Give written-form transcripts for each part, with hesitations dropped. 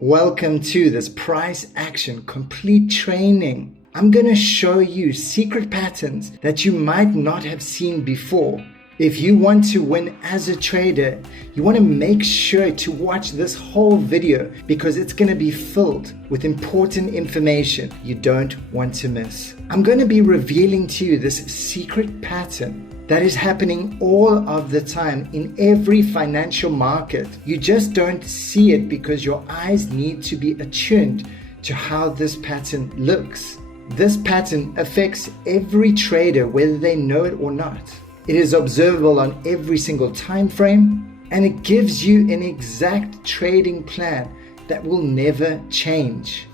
Welcome to this price action complete training. I'm going to show you secret patterns that you might not have seen before. If you want to win as a trader, you want to make sure to watch this whole video because it's going to be filled with important information you don't want to miss. I'm going to be revealing to you this secret pattern that is happening all of the time in every financial market. You just don't see it because your eyes need to be attuned to how this pattern looks. This pattern affects every trader whether they know it or not. It is observable on every single time frame, and it gives you an exact trading plan that will never change.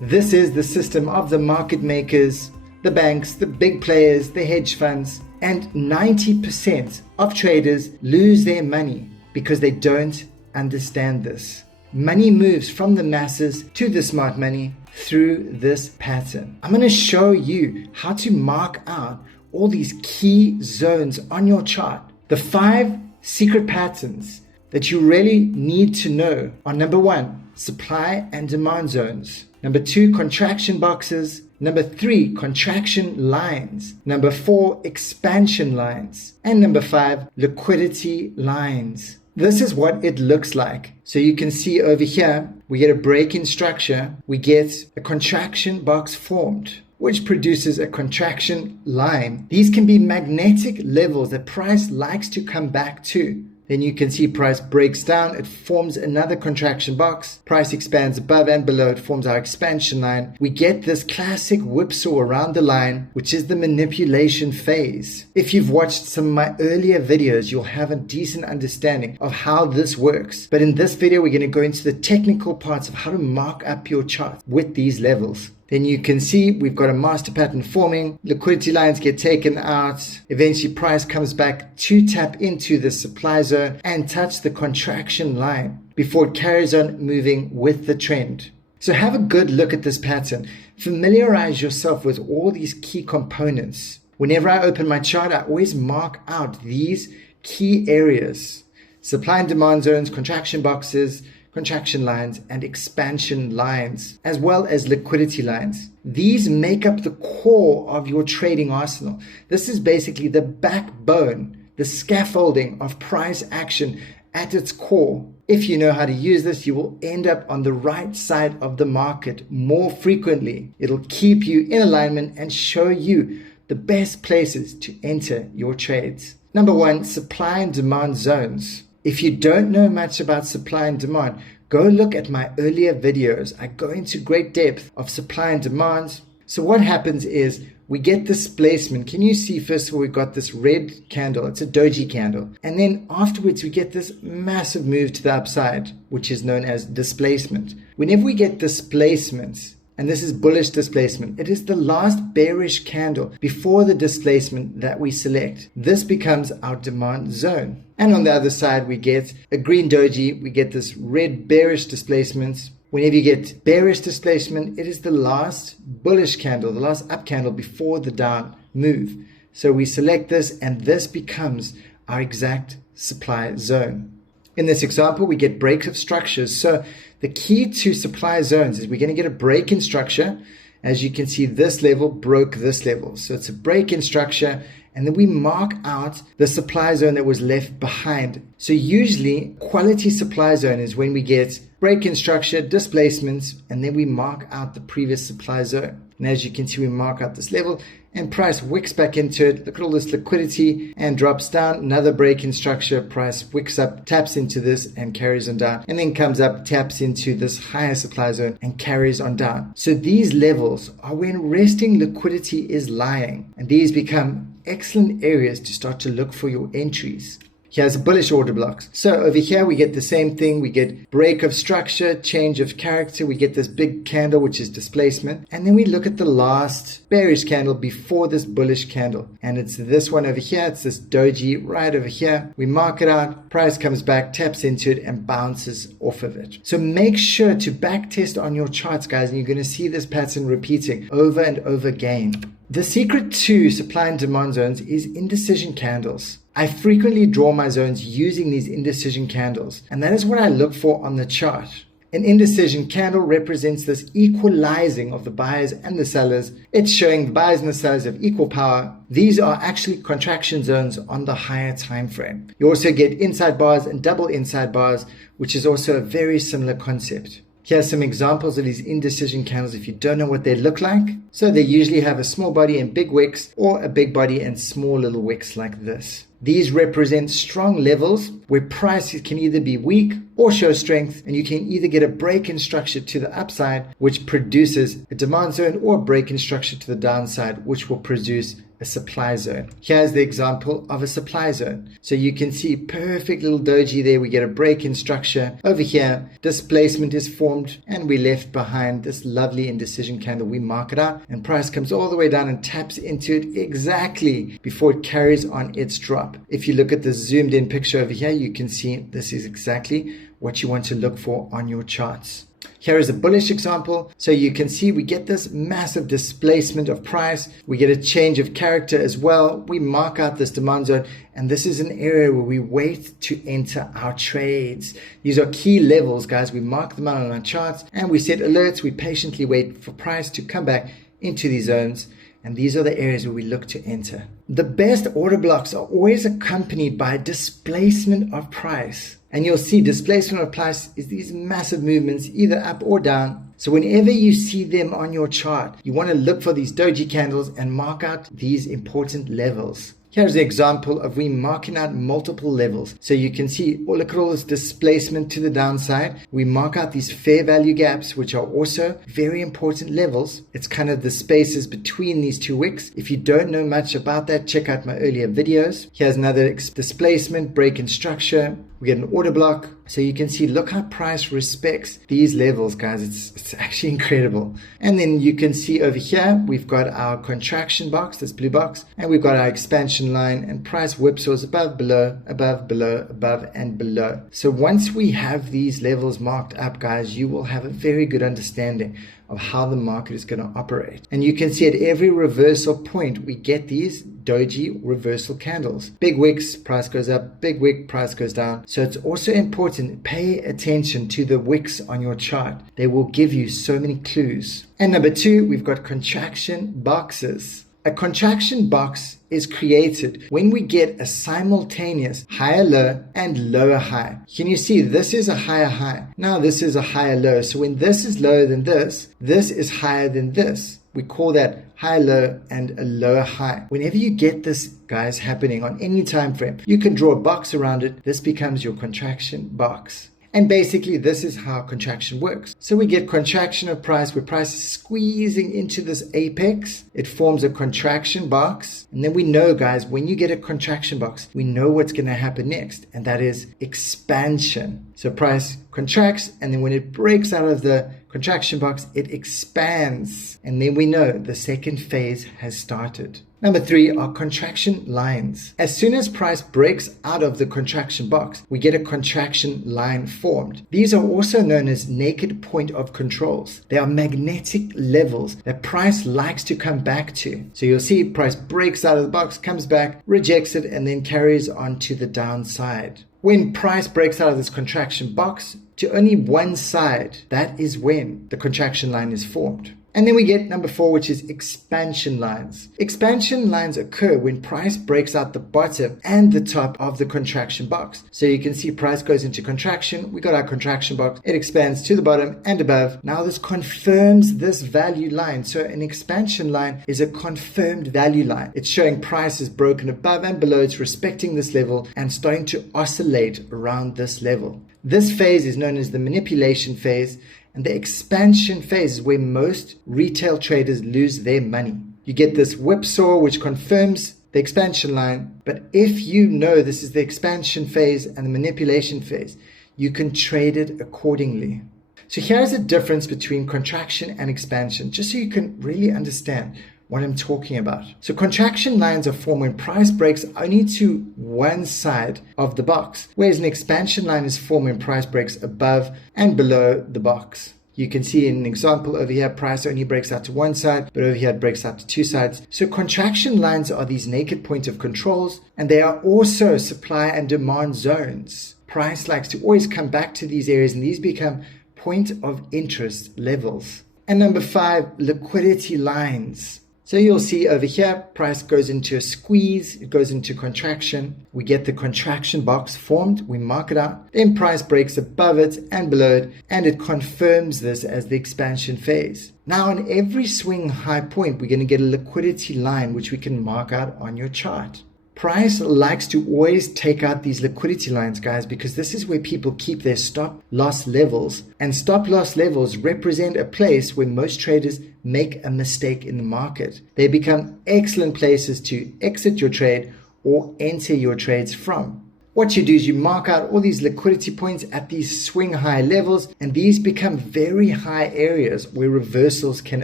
This is the system of the market makers, the banks, the big players, the hedge funds, and 90% of traders lose their money because they don't understand this. Money moves from the masses to the smart money through this pattern. I'm going to show you how to mark out all these key zones on your chart. The 5 secret patterns that you really need to know are: number 1, supply and demand zones; number 2, contraction boxes; number 3, contraction lines; number 4, expansion lines; and number 5, liquidity lines. This is what it looks like. So you can see over here, we get a break in structure, we get a contraction box formed, which produces a contraction line. These can be magnetic levels that price likes to come back to. Then you can see price breaks down, it forms another contraction box. Price expands above and below, it forms our expansion line. We get this classic whipsaw around the line, which is the manipulation phase. If you've watched some of my earlier videos, you'll have a decent understanding of how this works. But in this video, we're going to go into the technical parts of how to mark up your chart with these levels. Then you can see we've got a master pattern forming, liquidity lines get taken out, eventually price comes back to tap into the supply zone and touch the contraction line before it carries on moving with the trend. So have a good look at this pattern. Familiarize yourself with all these key components. Whenever I open my chart, I always mark out these key areas: supply and demand zones, contraction boxes, contraction lines, and expansion lines, as well as liquidity lines. These make up the core of your trading arsenal. This is basically the backbone, the scaffolding of price action at its core. If you know how to use this, you will end up on the right side of the market more frequently. It'll keep you in alignment and show you the best places to enter your trades. Number 1, supply and demand zones. If you don't know much about supply and demand, go look at my earlier videos. I go into great depth of supply and demand. So what happens is we get displacement. Can you see, first of all, we've got this red candle. It's a doji candle. And then afterwards, we get this massive move to the upside, which is known as displacement. Whenever we get displacement, and this is bullish displacement, it is the last bearish candle before the displacement that we select. This becomes our demand zone. And on the other side, we get a green doji, we get this red bearish displacement. Whenever you get bearish displacement, it is the last bullish candle, the last up candle before the down move. So we select this, and this becomes our exact supply zone. In this example, we get break of structures. So the key to supply zones is we're going to get a break in structure. As you can see, this level broke this level. So it's a break in structure, and then we mark out the supply zone that was left behind. So usually quality supply zone is when we get break in structure, displacements, and then we mark out the previous supply zone. And as you can see, we mark out this level and price wicks back into it. Look at all this liquidity and drops down. Another break in structure, price wicks up, taps into this and carries on down, and then comes up, taps into this higher supply zone and carries on down. So these levels are when resting liquidity is lying, and these become excellent areas to start to look for your entries. Here's a bullish order blocks. So over here, we get the same thing. We get break of structure, change of character. We get this big candle, which is displacement. And then we look at the last bearish candle before this bullish candle. And it's this one over here. It's this doji right over here. We mark it out. Price comes back, taps into it, and bounces off of it. So make sure to back test on your charts, guys. And you're going to see this pattern repeating over and over again. The secret to supply and demand zones is indecision candles. I frequently draw my zones using these indecision candles, and that is what I look for on the chart. An indecision candle represents this equalizing of the buyers and the sellers. It's showing the buyers and the sellers have equal power. These are actually contraction zones on the higher time frame. You also get inside bars and double inside bars, which is also a very similar concept. Here are some examples of these indecision candles if you don't know what they look like. So they usually have a small body and big wicks, or a big body and small little wicks like this. These represent strong levels where price can either be weak or show strength, and you can either get a break in structure to the upside, which produces a demand zone, or a break in structure to the downside, which will produce a supply zone. Here's the example of a supply zone. So you can see perfect little doji there. We get a break in structure. Over here, displacement is formed, and we left behind this lovely indecision candle. We mark it out, and price comes all the way down and taps into it exactly before it carries on its drop. If you look at the zoomed in picture over here, you can see this is exactly what you want to look for on your charts. Here is a bullish example. So you can see we get this massive displacement of price. We get a change of character as well. We mark out this demand zone, and this is an area where we wait to enter our trades. These are key levels, guys. We mark them out on our charts, and we set alerts. We patiently wait for price to come back into these zones. And these are the areas where we look to enter. The best order blocks are always accompanied by displacement of price. And you'll see displacement of price is these massive movements either up or down. So whenever you see them on your chart, you want to look for these doji candles and mark out these important levels. Here's an example of we marking out multiple levels. So you can see, oh, look at all this displacement to the downside. We mark out these fair value gaps, which are also very important levels. It's kind of the spaces between these two wicks. If you don't know much about that, check out my earlier videos. Here's another displacement, break in structure. We get an order block. So you can see, look how price respects these levels, guys. It's actually incredible. And then you can see over here, we've got our contraction box, this blue box, and we've got our expansion line, and price whipsaws above, below, above, below, above, and below. So once we have these levels marked up, guys, you will have a very good understanding of how the market is going to operate. And you can see at every reversal point, we get these doji reversal candles. Big wicks, price goes up. Big wick, price goes down. So it's also important, pay attention to the wicks on your chart. They will give you so many clues. And number two, we've got contraction boxes. A contraction box is created when we get a simultaneous higher low and lower high. Can you see this is a higher high? Now this is a higher low. So when this is lower than this is higher than this. We call that high low and a lower high. Whenever you get this, guys, happening on any time frame, you can draw a box around it. This becomes your contraction box. And basically, this is how contraction works. So we get contraction of price, where price is squeezing into this apex. It forms a contraction box. And then we know, guys, when you get a contraction box, we know what's going to happen next. And that is expansion. So price contracts, and then when it breaks out of the contraction box, it expands. And then we know the second phase has started. Number three are contraction lines. As soon as price breaks out of the contraction box, we get a contraction line formed. These are also known as naked point of controls. They are magnetic levels that price likes to come back to. So you'll see price breaks out of the box, comes back, rejects it, and then carries on to the downside. When price breaks out of this contraction box to only one side, that is when the contraction line is formed. And then we get number four, which is expansion lines. Expansion lines occur when price breaks out the bottom and the top of the contraction box. So you can see price goes into contraction. We got our contraction box. It expands to the bottom and above. Now this confirms this value line. So an expansion line is a confirmed value line. It's showing price is broken above and below. It's respecting this level and starting to oscillate around this level. This phase is known as the manipulation phase. And the expansion phase is where most retail traders lose their money. You get this whipsaw, which confirms the expansion line. But if you know this is the expansion phase and the manipulation phase, you can trade it accordingly. So here's the difference between contraction and expansion, just so you can really understand what I'm talking about. So contraction lines are formed when price breaks only to one side of the box, whereas an expansion line is formed when price breaks above and below the box. You can see in an example over here, price only breaks out to one side, but over here it breaks out to two sides. So contraction lines are these naked point of controls, and they are also supply and demand zones. Price likes to always come back to these areas, and these become point of interest levels. And number 5, liquidity lines. So you'll see over here, price goes into a squeeze, it goes into contraction. We get the contraction box formed, we mark it out, then price breaks above it and below it, and it confirms this as the expansion phase. Now on every swing high point, we're going to get a liquidity line, which we can mark out on your chart. Price likes to always take out these liquidity lines, guys, because this is where people keep their stop loss levels. And stop loss levels represent a place where most traders make a mistake in the market. They become excellent places to exit your trade or enter your trades from. What you do is you mark out all these liquidity points at these swing high levels, and these become very high areas where reversals can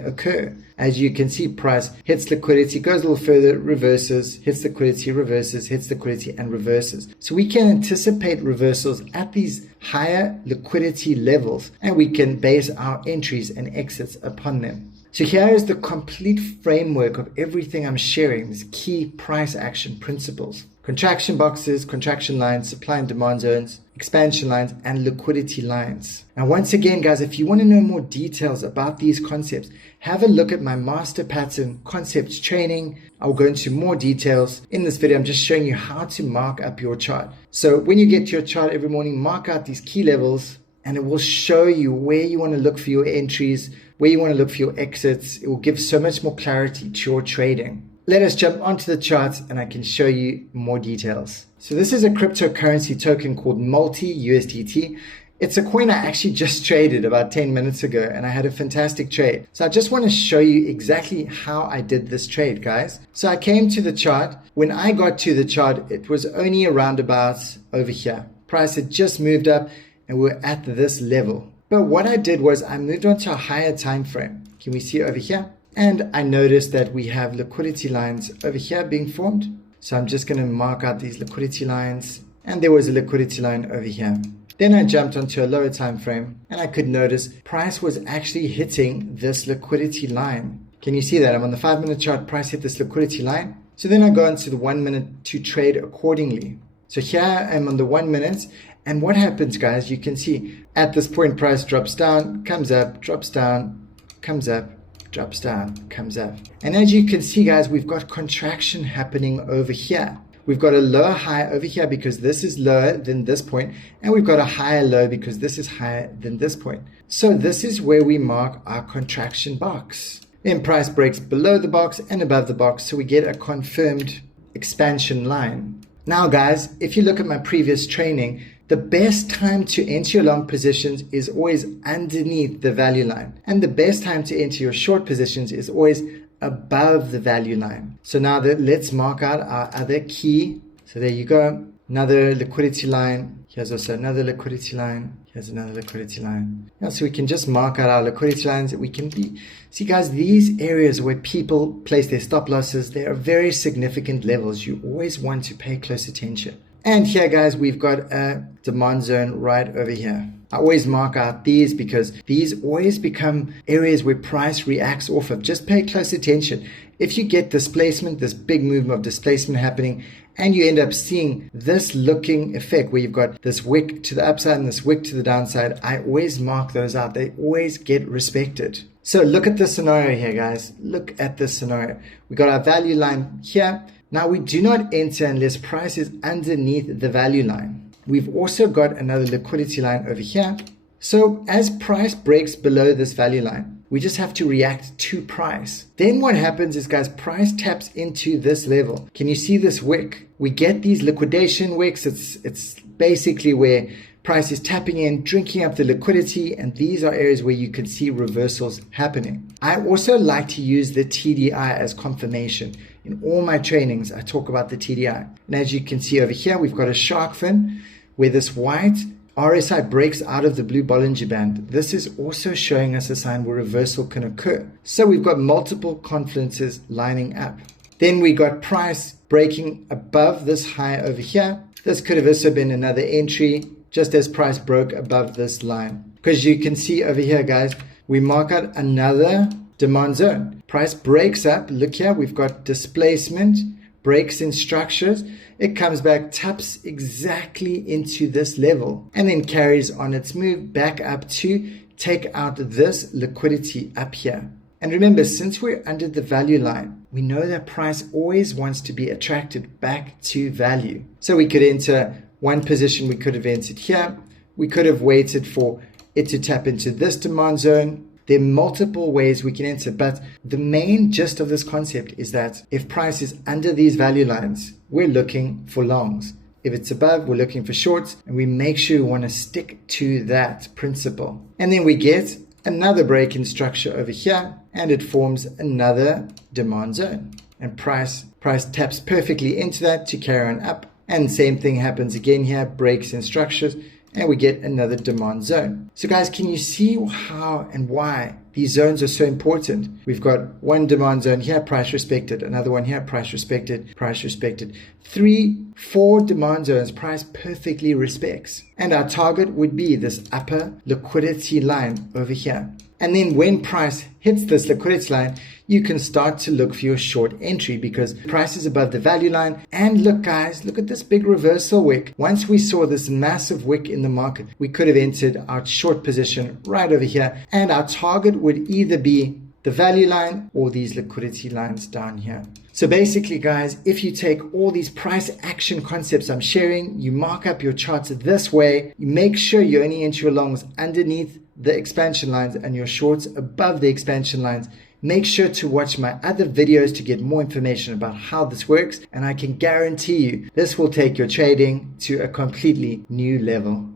occur. As you can see, price hits liquidity, goes a little further, reverses, hits liquidity, reverses, hits liquidity, and reverses. So we can anticipate reversals at these higher liquidity levels, and we can base our entries and exits upon them. So here is the complete framework of everything I'm sharing, these key price action principles. Contraction boxes, contraction lines, supply and demand zones, expansion lines, and liquidity lines. Now, once again, guys, if you want to know more details about these concepts, have a look at my master pattern concepts training. I'll go into more details. In this video, I'm just showing you how to mark up your chart. So when you get to your chart every morning, mark out these key levels, and it will show you where you want to look for your entries, where you want to look for your exits. It will give so much more clarity to your trading. Let us jump onto the charts and I can show you more details. So this is a cryptocurrency token called Multi-USDT. It's a coin I actually just traded about 10 minutes ago, and I had a fantastic trade. So I just want to show you exactly how I did this trade, guys. So I came to the chart. When I got to the chart, it was only around about over here. Price had just moved up and we're at this level. But what I did was I moved on to a higher time frame. Can we see over here? And I noticed that we have liquidity lines over here being formed. So I'm just going to mark out these liquidity lines. And there was a liquidity line over here. Then I jumped onto a lower time frame and I could notice price was actually hitting this liquidity line. Can you see that? I'm on the 5-minute chart, price hit this liquidity line. So then I go into the 1 minute to trade accordingly. So here I am on the 1 minute. And what happens, guys, you can see at this point price drops down, comes up, drops down, comes up, drops down, comes up. And as you can see, guys, we've got contraction happening over here. We've got a lower high over here because this is lower than this point, and we've got a higher low because this is higher than this point. So this is where we mark our contraction box. Then price breaks below the box and above the box, so we get a confirmed expansion line. Now, guys, if you look at my previous training, the best time to enter your long positions is always underneath the value line. And the best time to enter your short positions is always above the value line. So now let's mark out our other key. So there you go. Another liquidity line. Here's also another liquidity line. Here's another liquidity line. Yeah, so we can just mark out our liquidity lines that we can be. See, guys, these areas where people place their stop losses, they are very significant levels. You always want to pay close attention. And here, guys, we've got a demand zone right over here. I always mark out these because these always become areas where price reacts off of. Just pay close attention. If you get displacement, this big movement of displacement happening, and you end up seeing this looking effect where you've got this wick to the upside and this wick to the downside, I always mark those out. They always get respected. So look at this scenario here, guys. Look at this scenario. We got our value line here. Now we do not enter unless price is underneath the value line. We've also got another liquidity line over here. So as price breaks below this value line, we just have to react to price. Then what happens is, guys, price taps into this level. Can you see this wick? We get these liquidation wicks. It's basically where price is tapping in, drinking up the liquidity, and these are areas where you can see reversals happening. I also like to use the TDI as confirmation. In all my trainings, I talk about the TDI. And as you can see over here, we've got a shark fin where this white RSI breaks out of the blue Bollinger Band. This is also showing us a sign where reversal can occur. So we've got multiple confluences lining up. Then we got price breaking above this high over here. This could have also been another entry just as price broke above this line. Because you can see over here, guys, we mark out another demand zone. Price breaks up. Look here, we've got displacement, breaks in structures. It comes back, taps exactly into this level, and then carries on its move back up to take out this liquidity up here. And remember, since we're under the value line, we know that price always wants to be attracted back to value. So we could enter one position, we could have entered here. We could have waited for it to tap into this demand zone. There are multiple ways we can enter, but the main gist of this concept is that if price is under these value lines, we're looking for longs. If it's above, we're looking for shorts, and we make sure we want to stick to that principle. And then we get another break in structure over here, and it forms another demand zone. And price taps perfectly into that to carry on up. And same thing happens again here, breaks in structures, and we get another demand zone. So guys, can you see how and why these zones are so important? We've got one demand zone here, price respected, another one here, price respected, price respected. 3, 4 demand zones, price perfectly respects. And our target would be this upper liquidity line over here. And then when price hits this liquidity line, you can start to look for your short entry because price is above the value line. And look guys, look at this big reversal wick. Once we saw this massive wick in the market, we could have entered our short position right over here. And our target would either be the value line or these liquidity lines down here. So basically guys, if you take all these price action concepts I'm sharing, you mark up your charts this way, you make sure you only enter your longs underneath the expansion lines and your shorts above the expansion lines. Make sure to watch my other videos to get more information about how this works, and I can guarantee you this will take your trading to a completely new level.